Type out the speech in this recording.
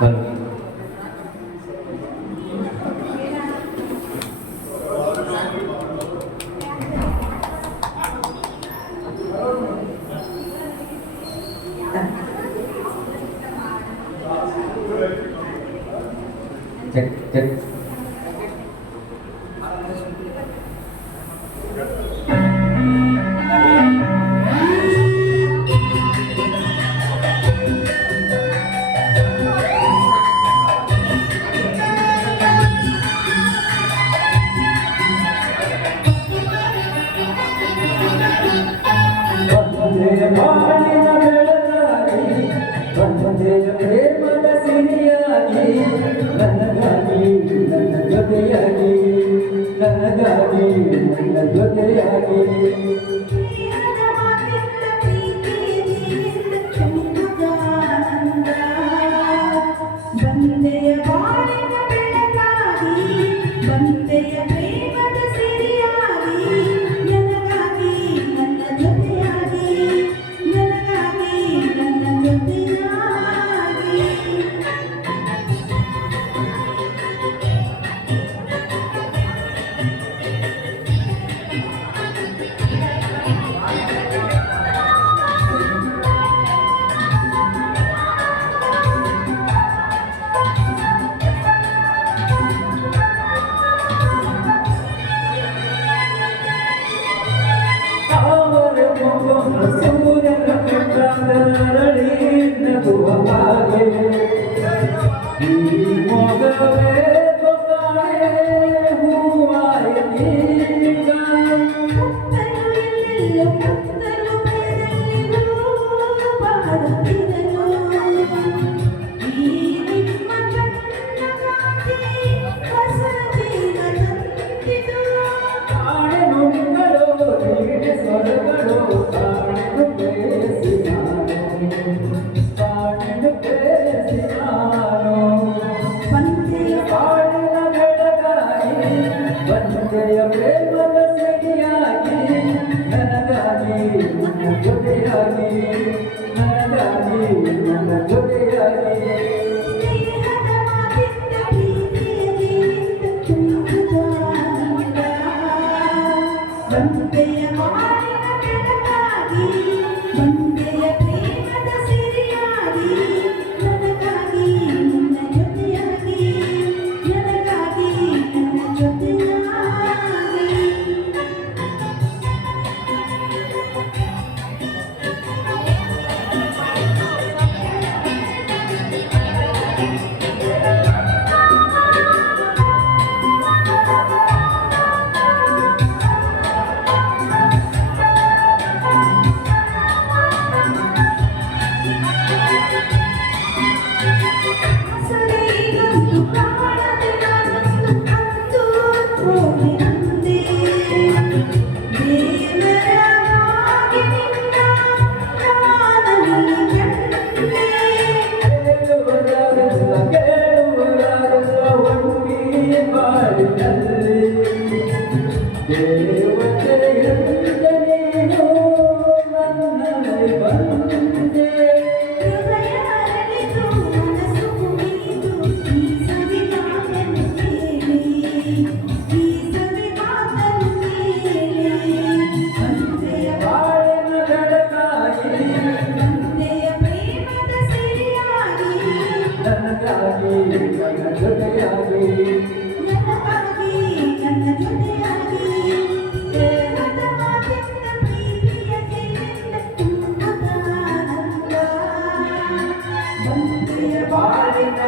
ಬನ್ನಿ. Check check. ಬಂದೆಯ ಪ್ರೇಮದ ಸಿರಿಯಾಗಿ ನನಗಾಗಿ ನನ್ನ ಜೊತೆಯಾಗಿ ನನಗಾಗಿ ನನ್ನ ಜೊತೆಯಾಗಿ ಬಂದೆಯ ಬಾಳಿನ ಬೆಳಕಾಗಿ ಬಂದೆಯ ಪ್ರೇಮದ ಸಿರಿಯಾಗಿ ನನಗಾಗಿ ನನ್ನ ಜೊತೆಯಾಗಿ ನನಗಾಗಿ ನನ್ನ ಜೊತೆಯಾಗಿ ಸೂರ್ಯನ ಕಂಡರಳಿ ನಗುವ ಹಾಗೆ ಈ ಮೊಗವೇ ಕೊಟ್ಟಾಳೆ ಹೂವಾಯನೀಗ ಬಂದೆಯ ಪ್ರೇಮದ ಸಿರಿಯಾಗಿ ನನಗಾಗಿ ನನ್ನ ಜೊತೆಯಾಗಿ ನನಗಾಗಿ ನನ್ನ ಜೊತೆಯಾಗಿ ಬಂದೆಯ ಬಾಳಿನ ಬೆಳಕಾಗಿ ಬಂದೆಯ ಪ್ರೇಮದ ಸಿರಿಯಾಗಿ ನನಗಾಗಿ ನನ್ನ ಜೊತೆಯಾಗಿ ನನಗಾಗಿ ನನ್ನ ಜೊತೆಯಾಗಿ ಬಾಳಿನ